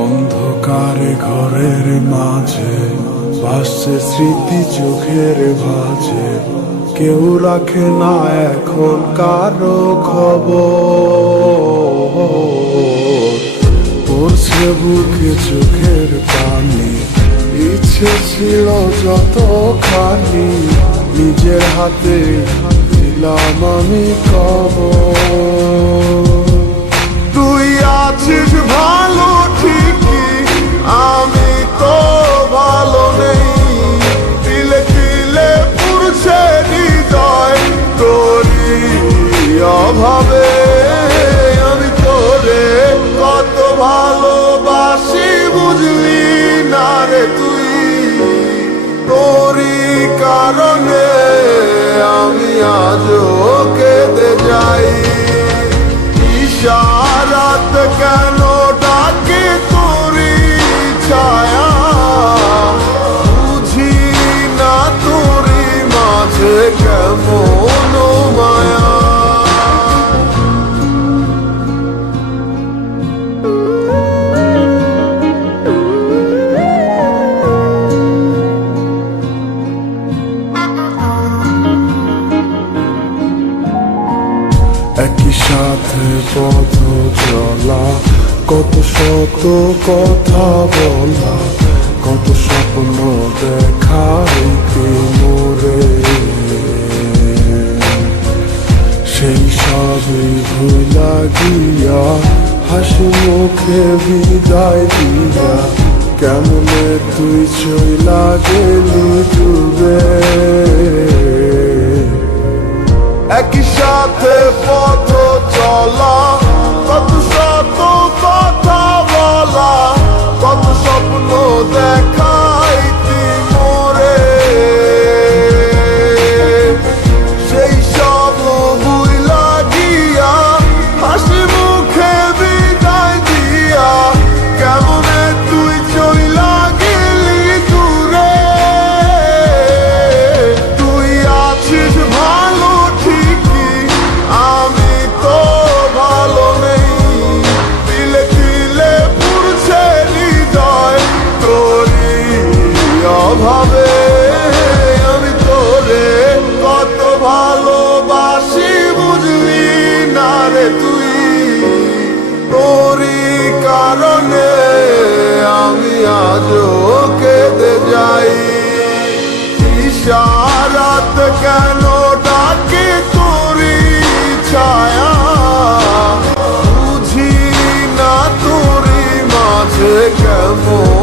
অন্ধকারে ঘরের মাঝে ভাসছে স্মৃতি চোখের ভাঁজে, কেউ রাখে না এখন কারো খবর। পড়ছে বুকে চোখের পানি, ইচ্ছে ছিল যতখানি, নিজের হাতে দিলাম আমি কবর। তুই আছিস ভালো ঠিকই, আমি তো ভালো নেই, তিলে তিলে পুরছে হৃদয় তোরই অভাবে। আমি তোরে কত ভালোবাসি বুঝলি না রে তুই, তোরই কারণে আমি আজও কেঁদে যাই। ইশারাত কেন ডাকে তোরই ছায়া, বুঝি না তোরই মাঝে কেমন মায়া। একই সাথে পথ চলা, কত শত কথা বলা, কত স্বপ্ন দেখাইতে মোরে, সেই সবই ভুলা গিয়া হাসি মুখে বিদায় দিয়া, কেমনে তুই চইলা গেলি ডুবে। একই সাথে পথ চলা, কত শত কথা বলা, কত স্বপ্ন দেখাইতি মোরে, সেই সব ভুইলা গিয়া হাসি মুখে বিদায় দিয়া, কেমনে তুই চইলা গেলি দূরে। তুই আছিস ভালো ঠিকই, আমি তো ভালো নেই, তিলে তিলে পুরছে হৃদয় তোরই অভাবে। আমি তোরে কত ভালোবাসি বুঝলি না রে তুই, তোরই কারণে আমি আজও কেঁদে যাই। ইশারাত কেন ডাকে তোরই ছায়া, বুঝি না তোরই মাঝে কেমন